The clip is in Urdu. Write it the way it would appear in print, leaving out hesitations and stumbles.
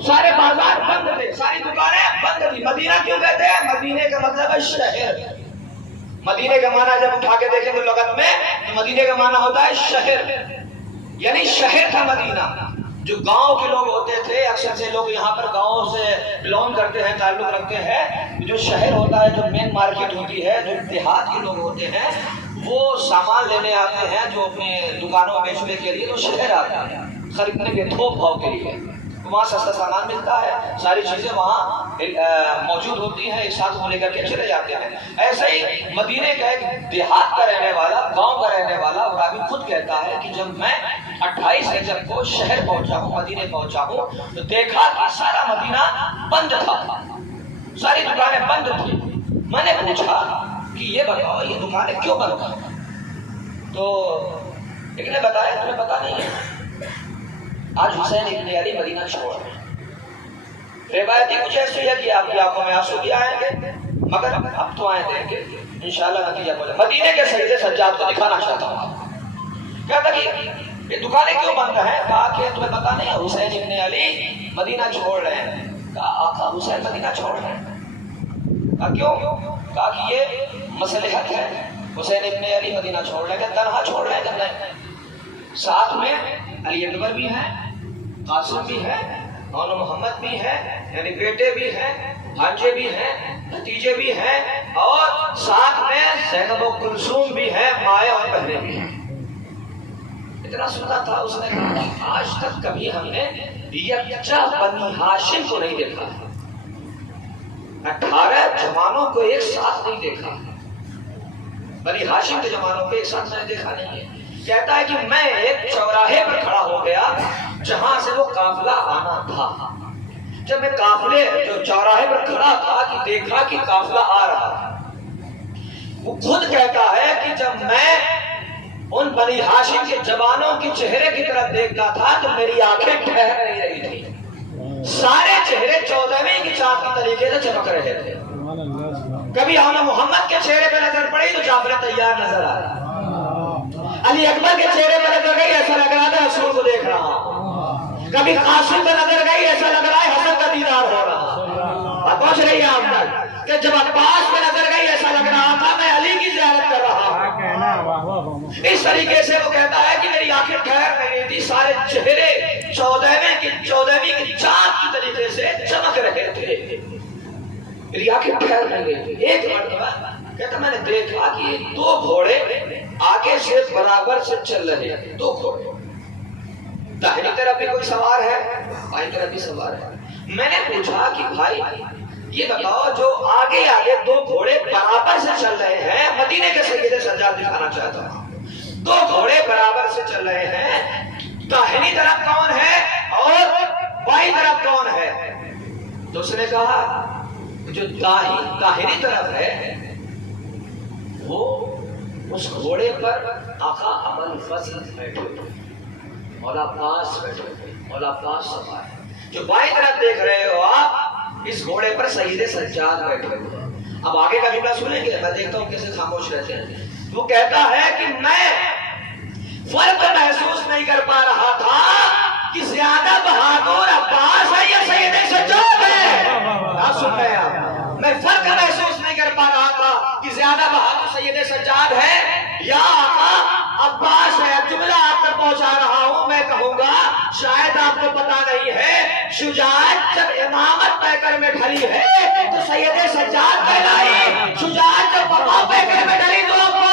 سارے بازار بند تھے، ساری دکانیں بند تھی۔ مدینہ کیوں کہتے ہیں؟ مدینے کا مطلب ہے شہر۔ مدینے کا معنی جب اٹھا کے دیکھیں تو لغت میں تو مدینے کا معنی ہوتا ہے شہر، یعنی شہر تھا مدینہ۔ جو گاؤں کے لوگ ہوتے تھے، اکثر سے لوگ یہاں پر گاؤں سے بلونگ کرتے ہیں، تعلق رکھتے ہیں، جو شہر ہوتا ہے، جو مین مارکیٹ ہوتی ہے، جو دیہات کے لوگ ہوتے ہیں وہ سامان لینے آتے ہیں، جو اپنے دکانوں بیچنے کے لیے تو شہر آتے ہیں خریدنے کے تھوک بھاؤ کے لیے۔ وہاں سستا سامان ملتا ہے، ساری چیزیں وہاں موجود ہوتی ہیں، ایک ساتھ وہ لے کر کے چلے جاتے ہیں۔ ایسے ہی مدینے کا ایک دیہات کا رہنے والا، گاؤں کا رہنے والا راوی خود کہتا ہے کہ جب میں 28 رجب کو شہر پہنچا ہوں، مدینے پہنچا ہوں، تو دیکھا کہ سارا مدینہ بند تھا، ساری دکانیں بند تھی۔ میں نے پوچھا کہ یہ بتاؤ یہ دکانیں کیوں بند تھیں؟ تو ایک نے بتایا تمہیں پتا نہیں ہے، آج حسین ابن علی مدینہ چھوڑ رہے ہیں۔ روایتی کچھ ایسی ہے کہ آپ کی آنکھوں میں آنسو بھی آئیں گے، مگر اب تو آئیں دیں گے انشاءاللہ نتیجہ بولے۔ مدینے کے سجدے سجاد کو دکھانا چاہتا ہوں آپ۔ کہتا کہ یہ دکانیں کیوں بند ہیں؟ کہا کہ تمہیں پتا نہیں ہے حسین ابن علی مدینہ چھوڑ رہے ہیں۔ کہا آقا حسین مدینہ چھوڑ رہے ہیں؟ کہا کیوں؟ کہا کہ یہ مصلحت ہے، حسین ابن علی مدینہ چھوڑ رہے ہیں، تنہا چھوڑ رہے ہیں، نہیں، ساتھ میں علی اکبر بھی ہیں، قاسم بھی ہے، مولانا محمد بھی ہے، یعنی بیٹے بھی ہیں، بھانجے بھی ہیں، بھتیجے بھی ہیں، اور ساتھ میں زینب و کلثوم بھی ہیں، مائیں اور بہنیں بھی ہیں۔ اتنا سنا تھا، اس نے کہا کہ آج تک کبھی ہم نے یکجا بنی ہاشم کو نہیں دیکھا، 18 جوانوں کو ایک ساتھ نہیں دیکھا، بنی ہاشم کے جوانوں کو ایک ساتھ میں نے دیکھا نہیں ہے۔ کہتا ہے کہ میں ایک چوراہے پر کھڑا ہو گیا جہاں سے وہ قافلہ آنا تھا۔ جب میں قافلے جو چوراہے پر کھڑا تھا کہ دیکھا کہ قافلہ آ رہا ہے، وہ خود کہتا ہے کہ جب میں ان بنی ہاشم کے جوانوں کے چہرے کی طرف دیکھتا تھا تو میری آنکھیں ٹھہر نہیں رہی تھی، سارے چہرے 14ویں کی چاند کی طریقے سے چمک رہے تھے۔ کبھی مولانا محمد کے چہرے پہ نظر پڑی تو جعفر طیار نظر آ رہا، علی اکبر کے چہرے پر نظر گئی ایسا لگ رہا تھا رسول کو دیکھ رہا، کبھی قاسم پر نظر گئی ایسا لگ رہا ہے حسن کا دیدار ہو رہا۔ پہنچ رہی ہے آپ تک کہ جب عباس پر نظر گئی ایسا لگ رہا تھا میں علی کی زیارت کر رہا ہوں۔ اس طریقے سے وہ کہتا ہے کہ میری آنکھیں ٹھہر نہیں رہی تھی، سارے چہرے 14ویں کی چاند کی طریقے سے چمک رہے تھے، میری آنکھیں ٹھہر نہیں رہی تھی۔ ایک مرتبہ کہتا میں نے دیکھا کہ 2 گھوڑے آگے سے برابر سے چل رہے ہیں، 2 گھوڑے، داہنی طرف بھی کوئی سوار ہے، بائیں طرف بھی سوار ہے۔ میں نے پوچھا کہ بھائی یہ بتاؤ جو آگے 2 گھوڑے برابر سے چل رہے ہیں، مدینے کے سیدے سجاد دکھانا چاہتا ہوں، 2 گھوڑے برابر سے چل رہے ہیں، داہنی طرف کون ہے اور بائیں طرف کون ہے؟ تو اس نے کہا جو داہنی طرف ہے وہ اس گھوڑے پر آقا ابو الفضل بیٹھے ہوئے، مولا عباس بیٹھے ہوئے، مولا عباس سوار ہے۔ جو بائیں طرف دیکھ رہے ہو آپ، اس گھوڑے پر سید سجاد بیٹھے ہوئے۔ اب آگے کا جملہ سنیں گے، میں دیکھتا ہوں کیسے خاموش رہتے ہیں۔ وہ کہتا ہے کہ میں فرق محسوس نہیں کر پا رہا تھا کہ زیادہ بہادر عباس ہے یا سید سجاد ہے۔ آپ سن رہے ہیں آپ، میں فرق محسوس نہیں کر پا رہا تھا کہ زیادہ بہادر سید سجاد ہے یا عباس ہے۔ جملہ آپ تک پہنچا رہا ہوں، میں کہوں گا شاید آپ کو پتا نہیں ہے، شجاعت جب امامت پیکر میں ڈھلی ہے تو سید سجاد کہلائی، شجاعت جب وفا پیکر میں ڈھلی تو عباس۔